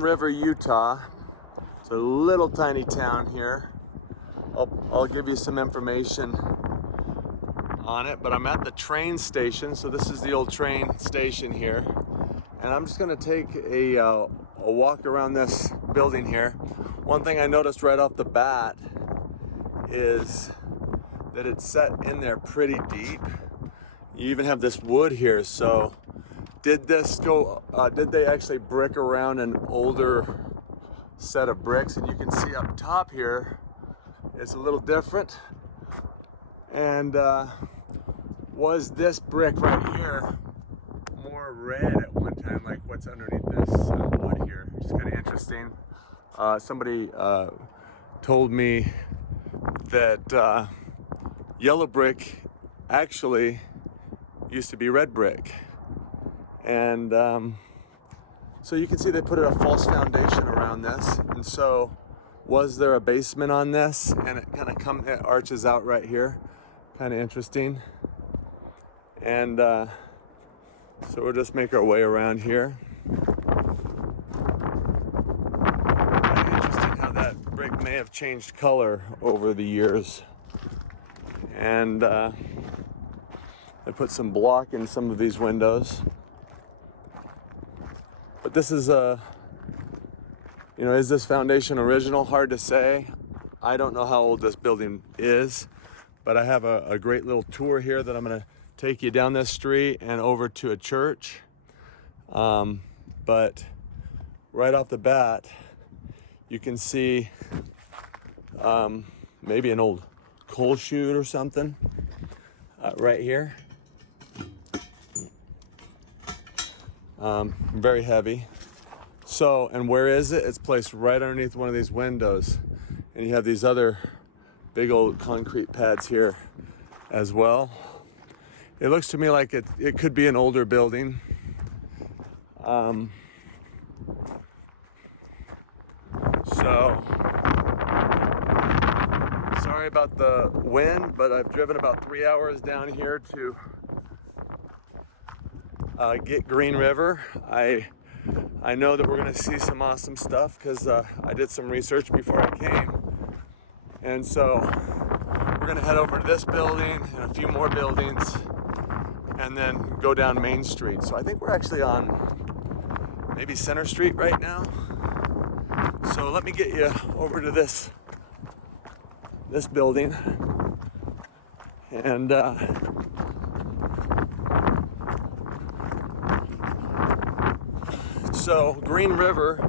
River, Utah. It's a little tiny town here. I'll give you some information on it, but I'm at the train station. So this is the old train station here. And I'm just gonna take a walk around this building here. One thing I noticed right off the bat is that it's set in there pretty deep. You even have this wood here. So did they actually brick around an older set of bricks? And you can see up top here, it's a little different. And was this brick right here more red at one time, like what's underneath this wood here? Which is kind of interesting. Somebody told me that yellow brick actually used to be red brick. And so you can see they put a false foundation around this. And so was there a basement on this? And it arches out right here. Kind of interesting. And so we'll just make our way around here. Kind of interesting how that brick may have changed color over the years. And I put some block in some of these windows. But this is is this foundation original? Hard to say. I don't know how old this building is, but I have a great little tour here that I'm gonna take you down this street and over to a church. But right off the bat, you can see maybe an old coal chute or something right here. Very heavy. So, and where is it? It's placed right underneath one of these windows. And you have these other big old concrete pads here as well. It looks to me like it could be an older building. So, sorry about the wind, but I've driven about 3 hours down here to get Green River. I know that we're gonna see some awesome stuff because I did some research before I came. And so we're gonna head over to this building and a few more buildings and then go down Main Street. So I think we're actually on maybe Center Street right now. So let me get you over to this building. And so Green River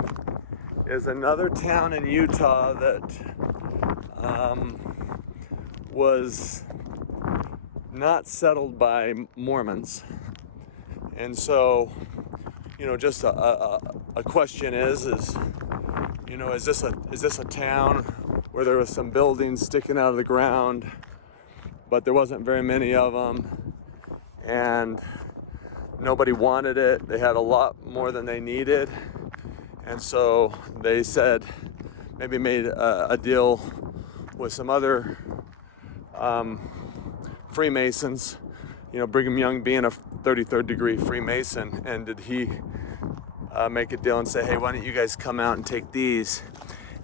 is another town in Utah that was not settled by Mormons. And so, just a question is this a town where there was some buildings sticking out of the ground, but there wasn't very many of them, and nobody wanted it. They had a lot more than they needed. And so they said, maybe made a deal with some other Freemasons, Brigham Young being a 33rd degree Freemason. And did he make a deal and say, hey, why don't you guys come out and take these?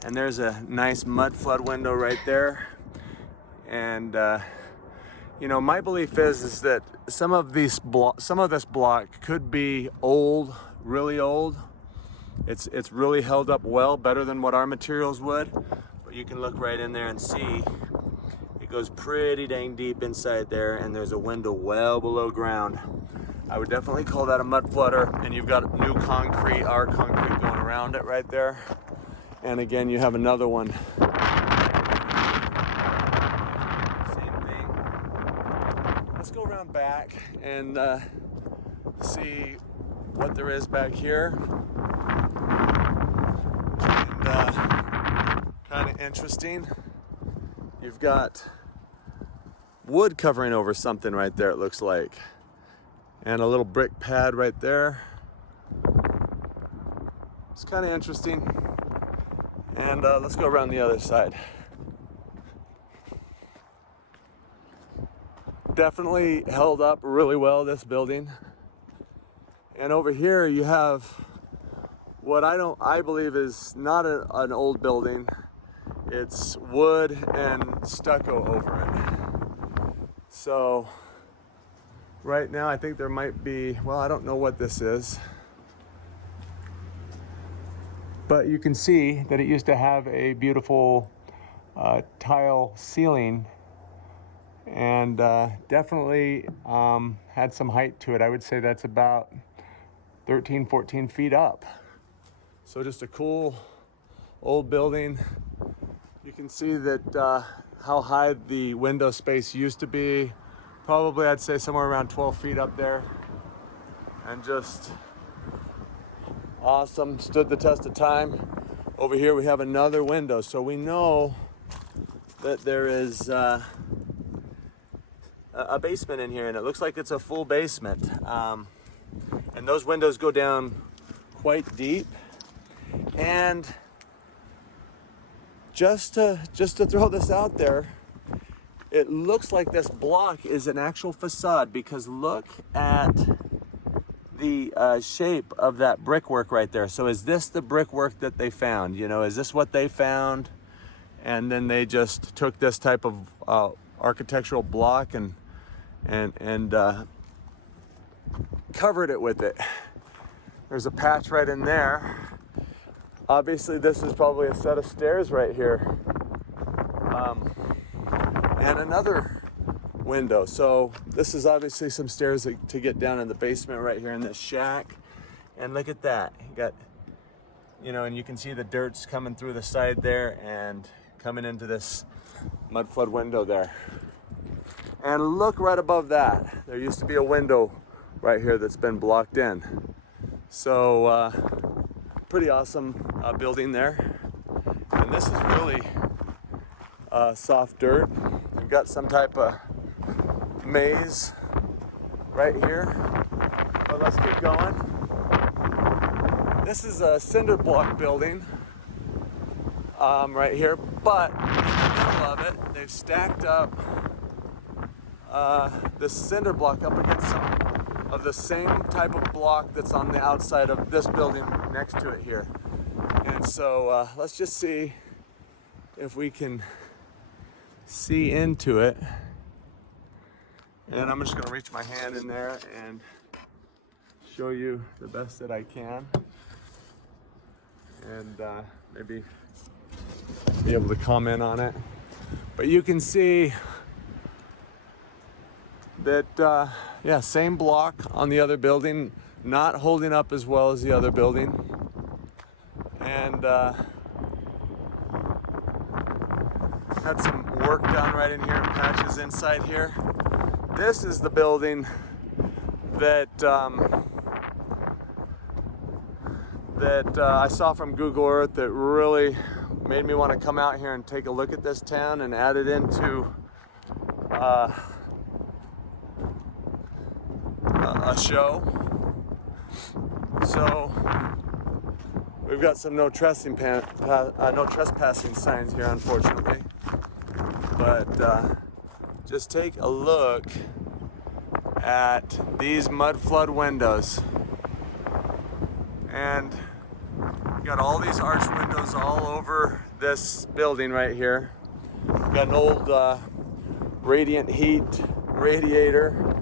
And there's a nice mud flood window right there. And my belief is that some of this block could be old, really old. It's really held up well, better than what our materials would. But you can look right in there and see it goes pretty dang deep inside there, and there's a window well below ground. I would definitely call that a mud flooder, and you've got new concrete, our concrete going around it right there. And again, you have another one. Let's go around back and see what there is back here. And kind of interesting. You've got wood covering over something right there, it looks like. And a little brick pad right there. It's kind of interesting. And let's go around the other side. Definitely held up really well, this building. And over here you have what I believe is not an old building. It's wood and stucco over it. So right now I think there might be, well, I don't know what this is, but you can see that it used to have a beautiful tile ceiling, and definitely had some height to it. I would say that's about 13, 14 feet up. So just a cool old building. You can see that how high the window space used to be. Probably I'd say somewhere around 12 feet up there. And just awesome, stood the test of time. Over here we have another window. So we know that there is a basement in here, and it looks like it's a full basement. And those windows go down quite deep. And just to throw this out there, it looks like this block is an actual facade, because look at the shape of that brickwork right there. So is this the brickwork that they found? You know, is this what they found? And then they just took this type of architectural block and covered it with it. There's a patch right in there. Obviously, this is probably a set of stairs right here. And another window. So this is obviously some stairs to get down in the basement right here in this shack. And look at that. You got, you know, and you can see the dirt's coming through the side there and coming into this mud flood window there. And look right above that. There used to be a window right here that's been blocked in. So pretty awesome building there. And this is really soft dirt. We've got some type of maze right here. But let's keep going. This is a Cinderblock building right here, but in the middle of it, they've stacked up this Cinderblock up against some of the same type of block that's on the outside of this building next to it here. And so let's just see if we can see into it. And I'm just gonna reach my hand in there and show you the best that I can. And maybe be able to comment on it. But you can see that, yeah, same block on the other building, not holding up as well as the other building. And had some work done right in here, patches inside here. This is the building that I saw from Google Earth that really made me want to come out here and take a look at this town and add it into a show. So we've got some no trespassing signs here, unfortunately. But just take a look at these mud flood windows. And we got all these arch windows all over this building right here. We've got an old radiant heat radiator.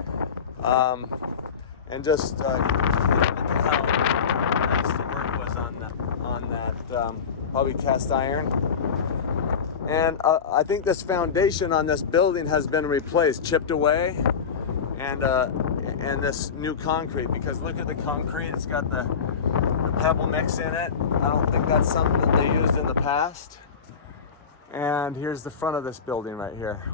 And just look at how nice the work was on that probably cast iron. And I think this foundation on this building has been replaced, chipped away, and this new concrete, because look at the concrete, it's got the pebble mix in it. I don't think that's something that they used in the past. And here's the front of this building right here.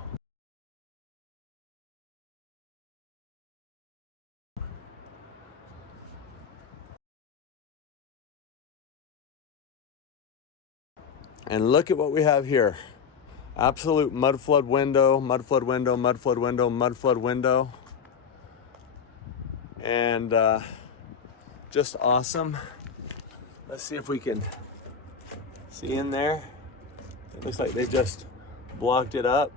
And look at what we have here. Absolute mud flood window, mud flood window, mud flood window, mud flood window. And just awesome. Let's see if we can see in there. It looks like they just blocked it up.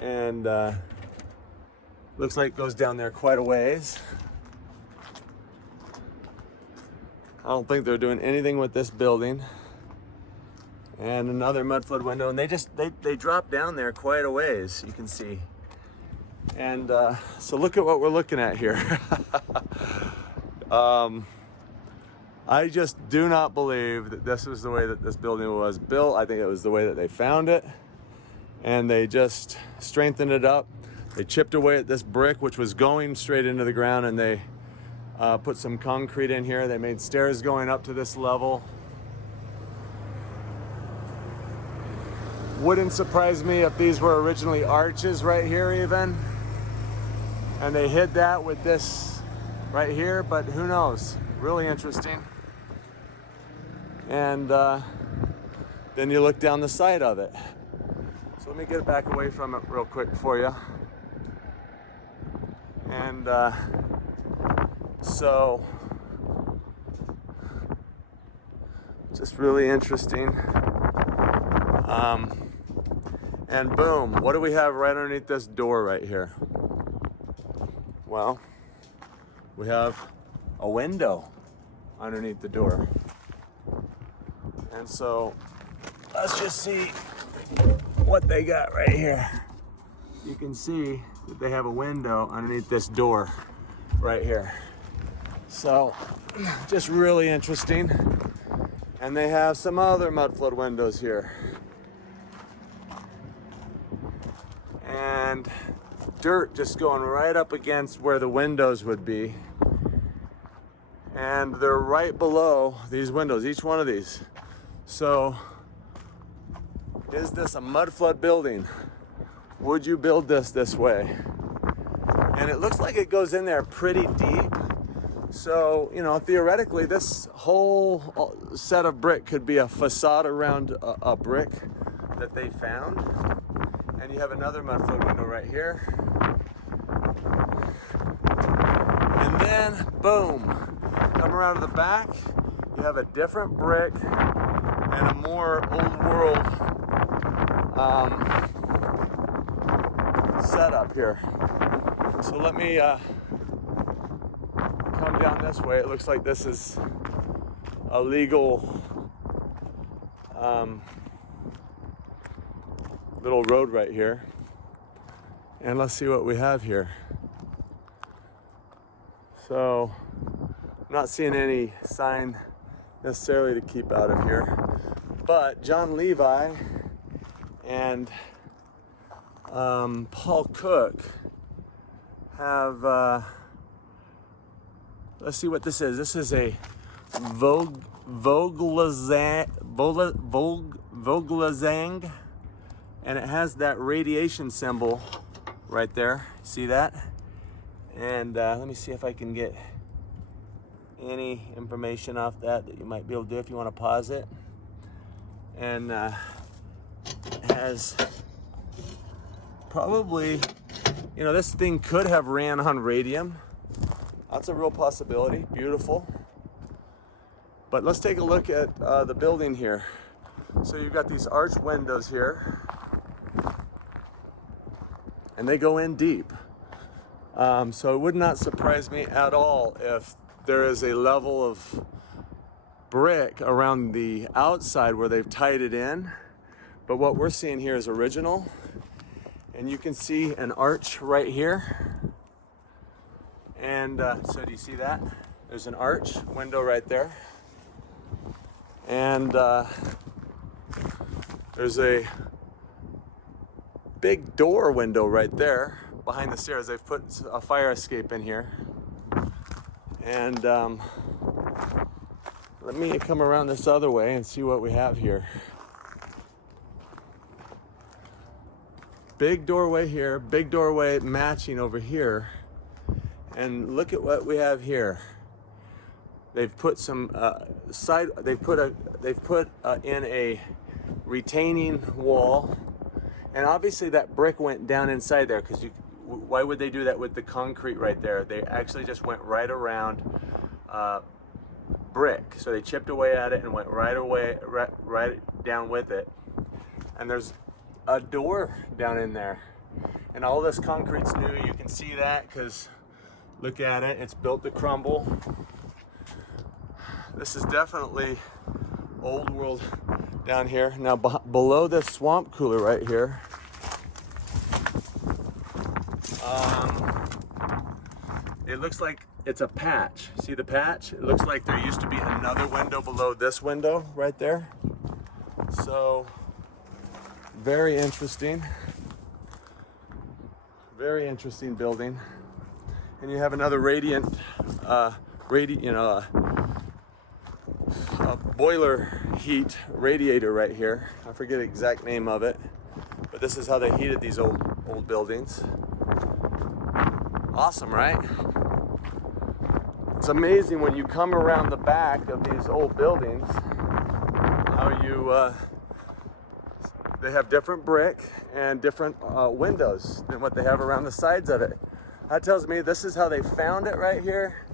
And looks like it goes down there quite a ways. don't think they're doing anything with this building. And another mudflood window, and they drop down there quite a ways, you can see. And so look at what we're looking at here. I just do not believe that this was the way that this building was built. I think it was the way that they found it, and they just strengthened it up. They chipped away at this brick, which was going straight into the ground, and they put some concrete in here. They made stairs going up to this level. Wouldn't surprise me if these were originally arches right here even, and they hid that with this right here, but who knows? Really interesting. And then you look down the side of it. So let me get back away from it real quick for you. And so just really interesting. And boom, what do we have right underneath this door right here? Well, we have a window underneath the door. And so let's just see what they got right here. You can see that they have a window underneath this door right here. So just really interesting. And they have some other mudflood windows here. And dirt just going right up against where the windows would be. And they're right below these windows, each one of these. So, is this a mudflood building? Would you build this way? And it looks like it goes in there pretty deep. So, you know, theoretically, this whole set of brick could be a facade around a brick that they found. And you have another mudflood window right here. And then, boom, come around to the back, you have a different brick and a more old world setup here. So let me come down this way. It looks like this is a legal little road right here. And let's see what we have here. So I'm not seeing any sign necessarily to keep out of here, but John Levi and Paul Cook have, let's see what this is. This is a Vogelzang, and it has that radiation symbol right there. See that? And let me see if I can get any information off that you might be able to do if you want to pause it. And it has probably, you know, this thing could have ran on radium. That's a real possibility. Beautiful. But let's take a look at the building here. So you've got these arched windows here, and they go in deep. So it would not surprise me at all if there is a level of brick around the outside where they've tied it in. But what we're seeing here is original. And you can see an arch right here. And so do you see that? There's an arch window right there. And there's a big door window right there behind the stairs. They've put a fire escape in here. And let me come around this other way and see what we have here. Big doorway here, big doorway matching over here. And look at what we have here. They've put some they've put in a retaining wall. And obviously that brick went down inside there, because why would they do that with the concrete right there? They actually just went right around brick. So they chipped away at it and went right down with it. And there's a door down in there. And all this concrete's new. You can see that because look at it. It's built to crumble. This is definitely old world down here. Now below this swamp cooler right here, it looks like it's a patch. See the patch? It looks like there used to be another window below this window right there. So, very interesting. Very interesting building. And you have another a boiler heat radiator right here. I forget the exact name of it, but this is how they heated these old buildings. Awesome, right? It's amazing when you come around the back of these old buildings, how they have different brick and different windows than what they have around the sides of it. That tells me this is how they found it right here,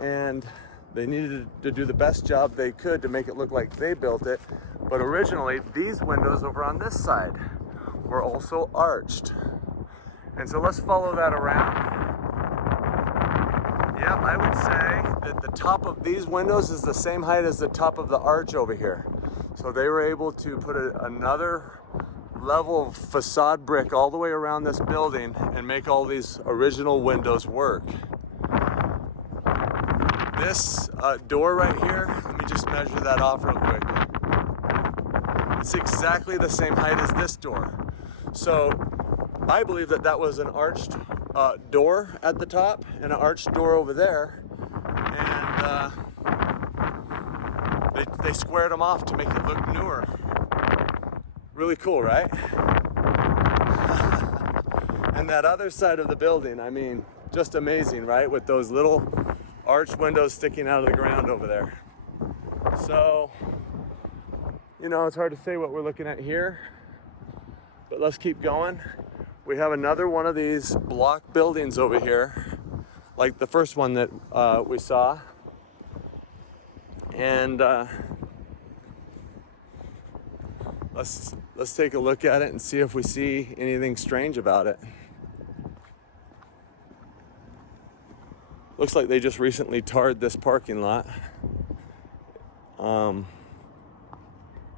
and they needed to do the best job they could to make it look like they built it. But originally, these windows over on this side were also arched. And so let's follow that around. Yep, I would say that the top of these windows is the same height as the top of the arch over here. So they were able to put another level of facade brick all the way around this building and make all these original windows work. This door right here, let me just measure that off real quick. It's exactly the same height as this door. So I believe that was an arched door at the top and an arched door over there. And they squared them off to make it look newer. Really cool, right? And that other side of the building, I mean, just amazing, right? With those little arched windows sticking out of the ground over there. So, you know, it's hard to say what we're looking at here, but let's keep going. We have another one of these block buildings over here, like the first one that we saw. And let's take a look at it and see if we see anything strange about it. Looks like they just recently tarred this parking lot.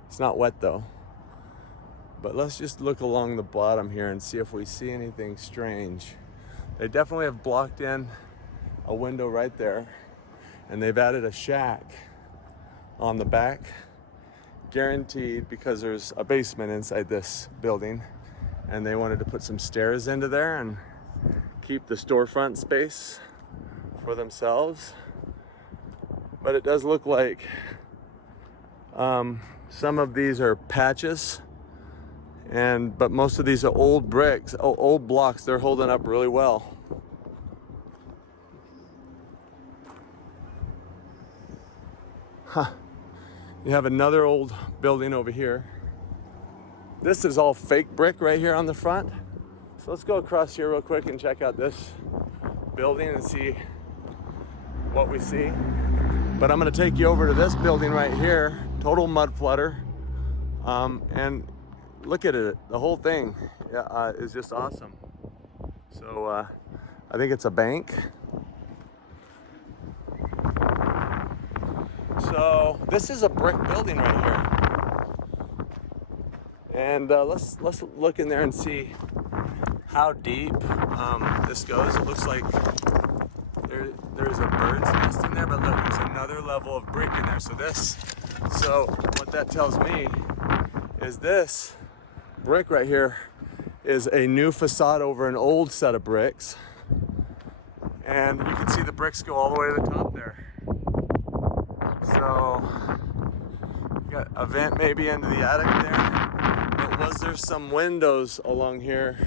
It's not wet though. But let's just look along the bottom here and see if we see anything strange. They definitely have blocked in a window right there, and they've added a shack on the back, guaranteed, because there's a basement inside this building, and they wanted to put some stairs into there and keep the storefront space for themselves. But it does look like some of these are patches, but most of these are old bricks, old blocks. They're holding up really well. Huh. You have another old building over here. This is all fake brick right here on the front. So let's go across here real quick and check out this building and see what we see. But I'm gonna take you over to this building right here, total mud flooder. And look at it, the whole thing is just awesome. So I think it's a bank. So this is a brick building right here. And let's look in there and see how deep this goes. It looks like there's a bird's nest in there, but look, there's another level of brick in there. So what that tells me is this brick right here is a new facade over an old set of bricks. And you can see the bricks go all the way to the top there. So, got a vent maybe into the attic there. But was there some windows along here?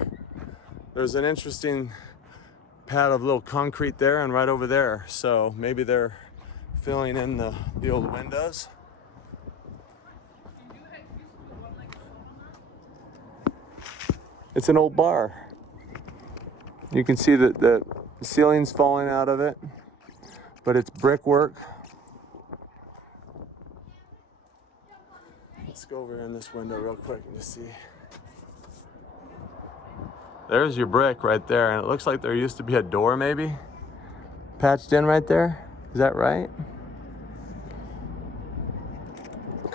There's an interesting pad of little concrete there and right over there. So maybe they're filling in the old windows. It's an old bar. You can see that the ceiling's falling out of it, but it's brickwork. Let's go over here in this window real quick and just see. There's your brick right there, and it looks like there used to be a door maybe patched in right there. Is that right?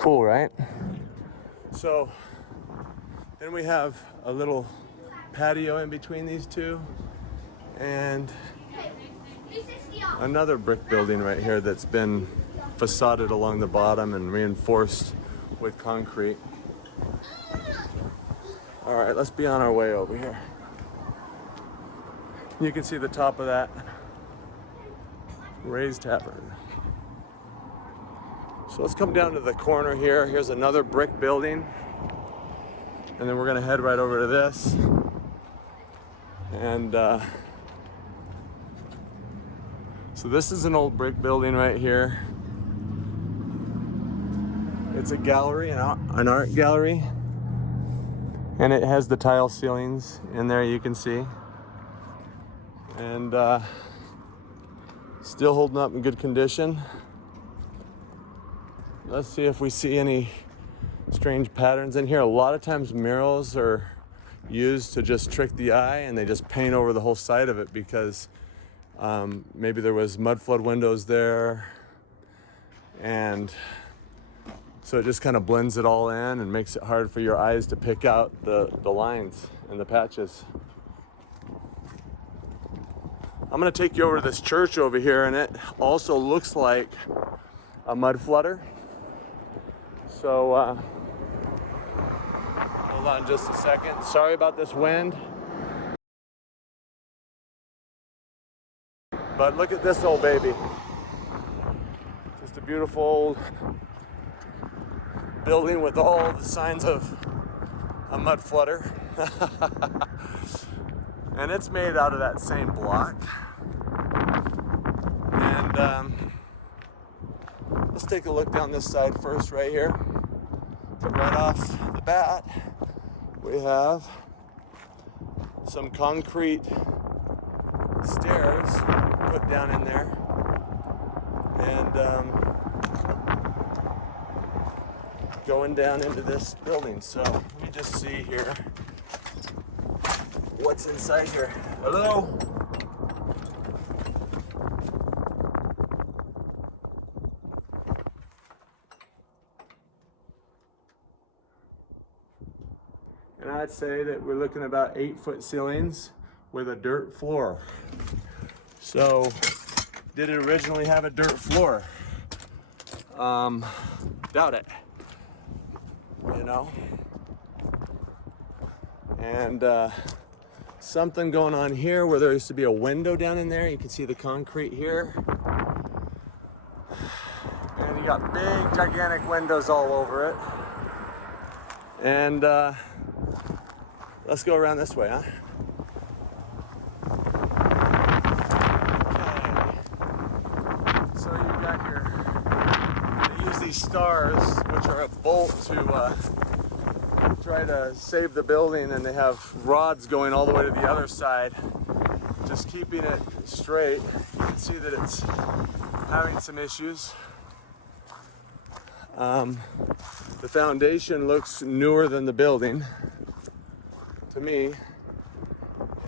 Cool, right? So then we have a little patio in between these two, and another brick building right here that's been facaded along the bottom and reinforced with concrete. All right, let's be on our way over here. You can see the top of that raised tavern. So let's come down to the corner here. Here's another brick building. And then we're gonna head right over to this. And so this is an old brick building right here. It's a gallery, an art gallery. And it has the tile ceilings in there, you can see. And still holding up in good condition. Let's see if we see any strange patterns in here. A lot of times murals are used to just trick the eye, and they just paint over the whole side of it because maybe there was mud flood windows there, and so it just kind of blends it all in and makes it hard for your eyes to pick out the lines and the patches. I'm gonna take you over to this church over here, and it also looks like a mud flooder. So hold on just a second. Sorry about this wind. But look at this old baby. Just a beautiful old building with all the signs of a mud flooder. And it's made out of that same block. And let's take a look down this side first right here. But right off the bat, we have some concrete stairs put down in there. And going down into this building. So let me just see here what's inside here. Hello? And I'd say that we're looking at about 8-foot ceilings with a dirt floor. So, did it originally have a dirt floor? Doubt it. You know? And something going on here where there used to be a window down in there. You can see the concrete here. And you got big, gigantic windows all over it. And let's go around this way, huh? Okay. So you've got they use these stars, which are a bolt to try to save the building, and they have rods going all the way to the other side, just keeping it straight. You can see that it's having some issues. The foundation looks newer than the building to me,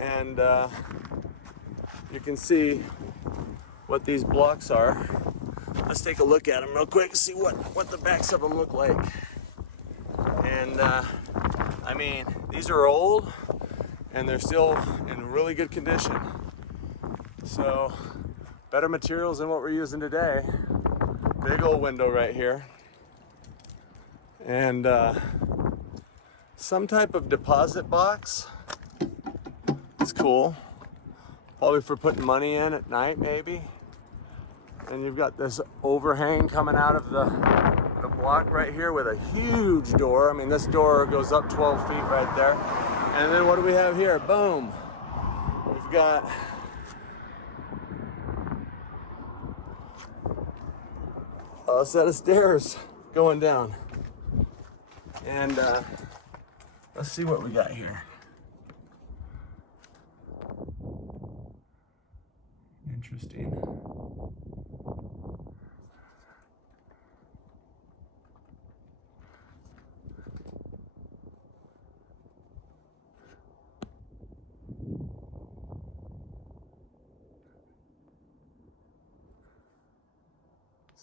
and you can see what these blocks are. Let's take a look at them real quick, see what the backs of them look like. And I mean, these are old and they're still in really good condition. So better materials than what we're using today. Big old window right here. And some type of deposit box. It's cool. Probably for putting money in at night, maybe. And you've got this overhang coming out of the block right here with a huge door. I mean, this door goes up 12 feet right there. And then what do we have here? Boom. We've got a set of stairs going down. And let's see what we got here. Interesting.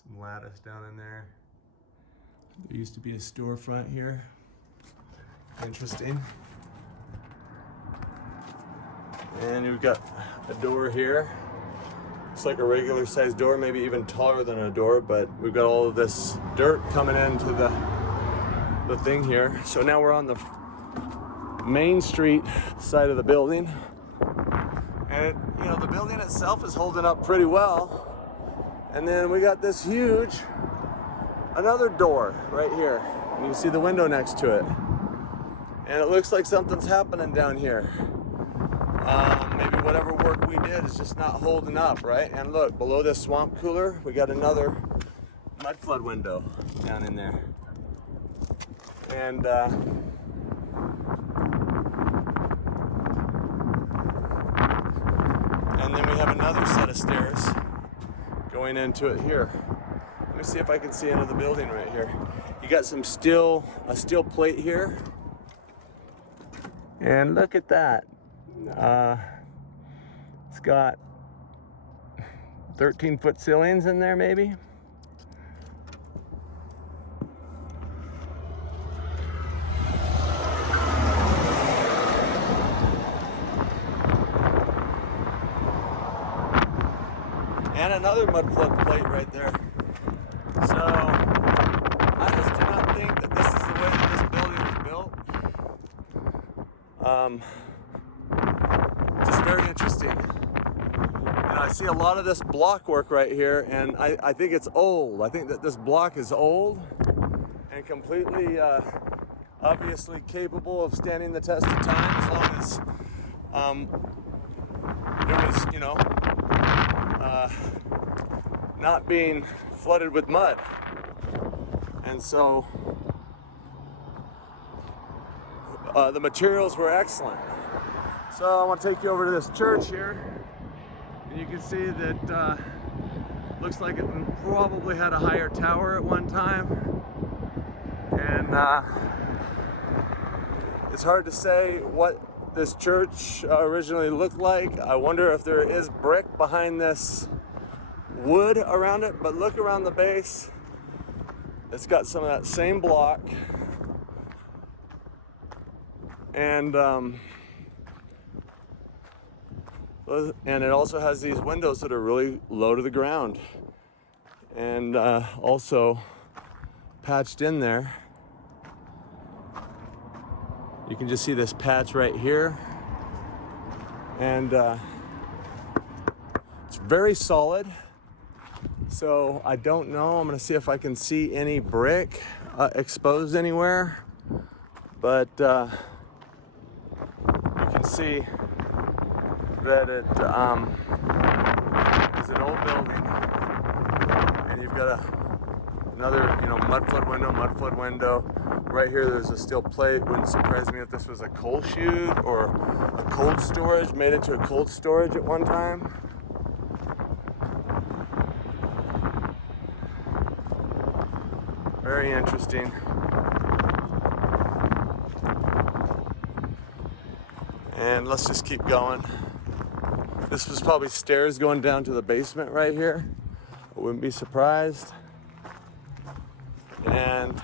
Some lattice down in there. There used to be a storefront here. Interesting. And we've got a door here. It's like a regular sized door, maybe even taller than a door, but we've got all of this dirt coming into the thing here. So now we're on the Main Street side of the building. And the building itself is holding up pretty well. And then we got this huge, another door right here. And you can see the window next to it. And it looks like something's happening down here. Maybe whatever work we did is just not holding up, right? And look, below this swamp cooler, we got another mudflood window down in there. And then we have another set of stairs going into it here. Let me see if I can see into the building right here. You got a steel plate here. And look at that. It's got 13-foot ceilings in there, maybe. And another mudflood plate right there. So I just do not think that this is the way that this building was built. Just very interesting. I see a lot of this block work right here, and I think it's old. I think that this block is old and completely, obviously capable of standing the test of time as long as it was, not being flooded with mud. And so the materials were excellent. So I want to take you over to this church here, and you can see that looks like it probably had a higher tower at one time. And it's hard to say what this church originally looked like. I wonder if there is brick behind this wood around it, but look around the base. It's got some of that same block, and it also has these windows that are really low to the ground, and also patched in there. You can just see this patch right here, and it's very solid. So I don't know. I'm gonna see if I can see any brick exposed anywhere, but you can see that it is an old building, and you've got another mudflood window. Right here there's a steel plate. Wouldn't surprise me if this was a coal chute or a cold storage, made into a cold storage at one time. Very interesting. And let's just keep going. This was probably stairs going down to the basement right here. I wouldn't be surprised. And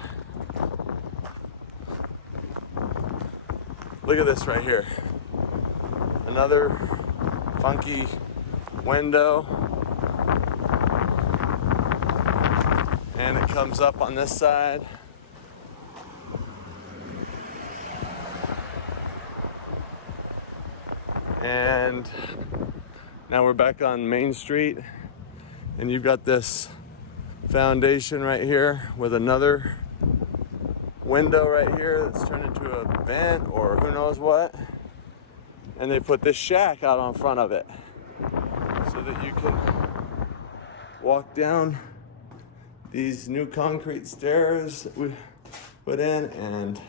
look at this right here. Another funky window. And it comes up on this side. And now we're back on Main Street, and you've got this foundation right here with another window right here that's turned into a vent or who knows what. And they put this shack out on front of it so that you can walk down these new concrete stairs that we put in and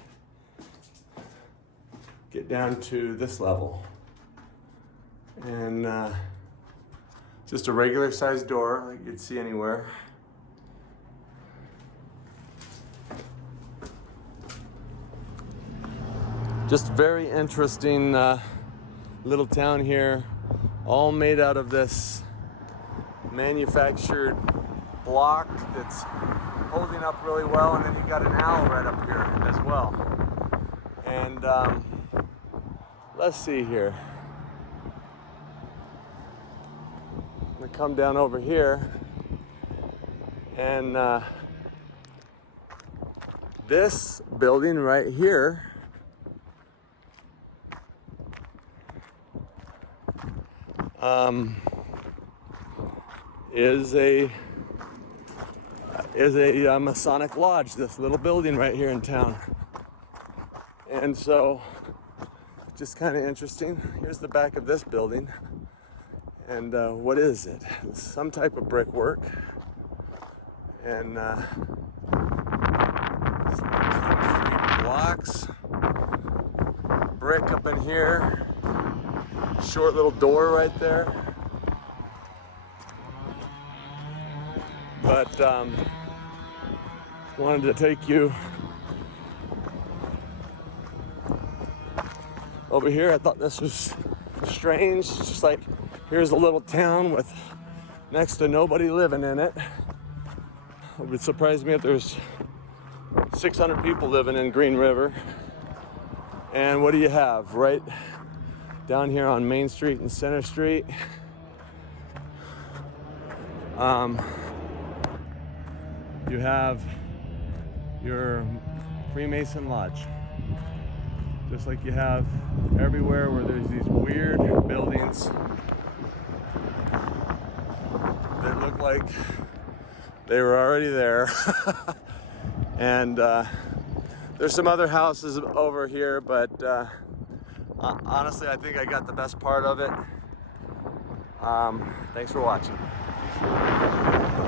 get down to this level. And just a regular sized door like you'd see anywhere. Just very interesting little town here, all made out of this manufactured block that's holding up really well, and then you got an owl right up here as well. And let's see here. I'm gonna come down over here, and this building right here is a Masonic lodge, this little building right here in town. And so, just kind of interesting. Here's the back of this building. And what is it? It's some type of brickwork. And some concrete blocks. Brick up in here. Short little door right there. But wanted to take you over here. I thought this was strange. It's just like, here's a little town with next to nobody living in it. It would surprise me if there's 600 people living in Green River. And what do you have right down here on Main Street and Center Street? You have your Freemason lodge, just like you have everywhere where there's these weird buildings that look like they were already there. And there's some other houses over here, but honestly, I think I got the best part of it. Thanks for watching.